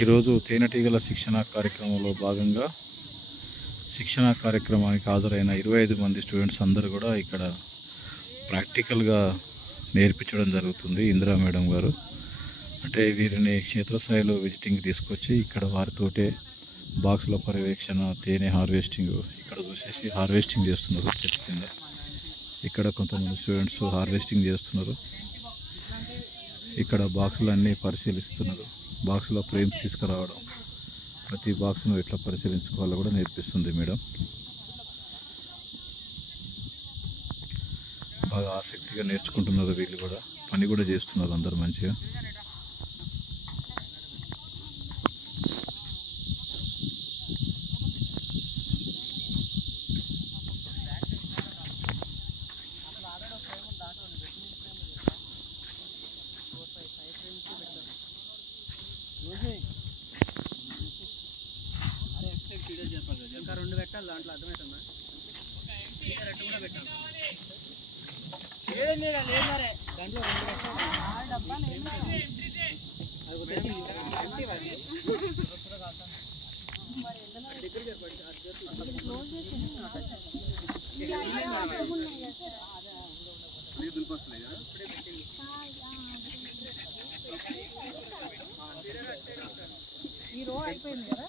ఈరోజు తేనెటీగల శిక్షణ కార్యక్రమంలో భాగంగా శిక్షణ కార్యక్రమానికి హాజరైన 25 మంది స్టూడెంట్స్ అందరూ కూడా ఇక్కడ ప్రాక్టికల్గా నేర్పించడం జరుగుతుంది. ఇందిరా మేడం గారు అంటే వీరిని క్షేత్రస్థాయిలో విజిటింగ్ తీసుకొచ్చి ఇక్కడ వారితోటే బాక్సుల పర్యవేక్షణ, తేనె హార్వెస్టింగ్ ఇక్కడ చూసేసి హార్వెస్టింగ్ చేస్తున్నారు. చెట్టు కింద ఇక్కడ కొంతమంది స్టూడెంట్స్ హార్వెస్టింగ్ చేస్తున్నారు. ఇక్కడ బాక్సులన్నీ పరిశీలిస్తున్నారు. బాక్సులో ఫ్రేమ్స్ తీసుకురావడం, ప్రతి బాక్స్ను ఎట్లా పరిశీలించుకోవాలో కూడా నేర్పిస్తుంది మేడం. బాగా ఆసక్తిగా నేర్చుకుంటున్నారు. వీళ్ళు కూడా పని కూడా చేస్తున్నారు అందరు మంచిగా. ఇంకా 2 పెట్టాలి దాంట్లో, అర్థమవుతుందా? రెండు కూడా పెట్టాలి. దాంట్లో 2 ఈ రో అయిపోయింది కదా.